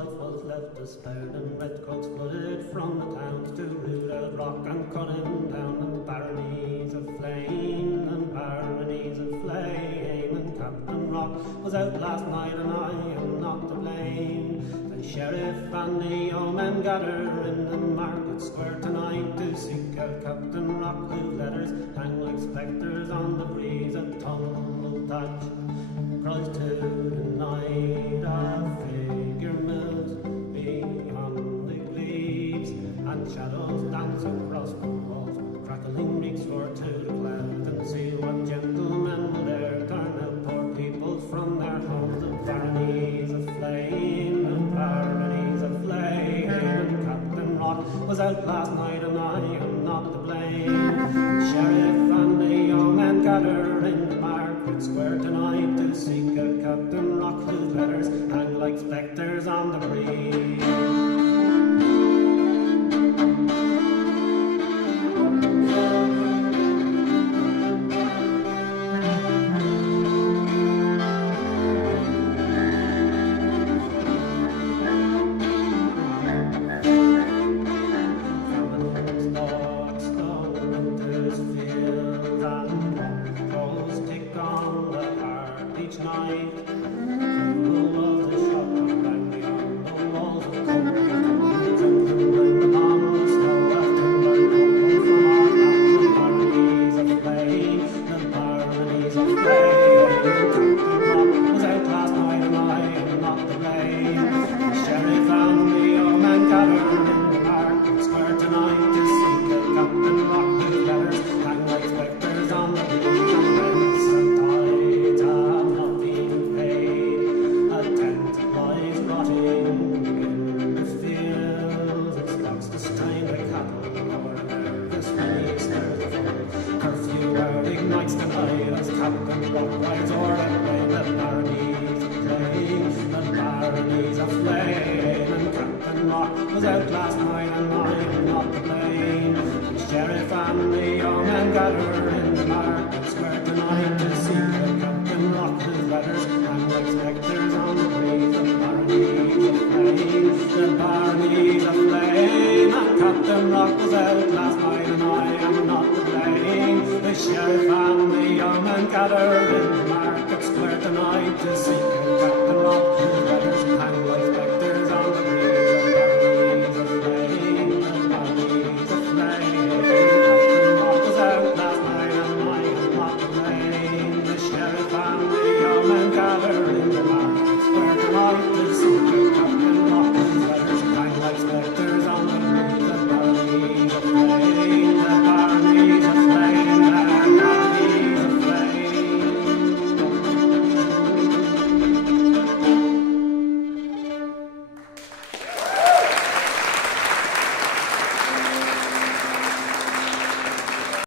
life was left despaired, and redcoats flooded from the towns to root out rock and cut him down. And baronies of flame, and baronies of flame, and Captain Rock was out last night, and I am not to blame. The sheriff and the yeomen gather in the market square tonight to seek out Captain Rock, whose letters hang like spectres on the breeze. A tumbled thatch cries to the night, a figure moves beyond the glebes, and shadows dance across the walls. Crackling reeks roar to the clouds, and see what gentlemen will dare turn out poor people from their homes. The baronies of flame, and baronies of flame, and Captain Rock was out last night, and I am not to blame. The sheriff and the yeomen gather in the market square tonight to seek out Captain Rock, whose letters hang like spectres on the breeze. Captain Rock rides o'er and away, the baronies of flame, the baronies of flame, and Captain Rock was out last night, and I am not to blame. The sheriff and the yeomen gather in the market square tonight to seek out Captain Rock, whose letters hang like spectres on the breeze. The baronies of flame, the baronies of flame, and Captain Rock was out last night, and I am not to blame. The sheriff and the yeomen gather in the market square tonight to seek out Captain Rock, whose letters hang like spectres on the breeze. The baronies of flame, the baronies of flame, Captain Rock was out last night, and I am not to blame. The sheriff and the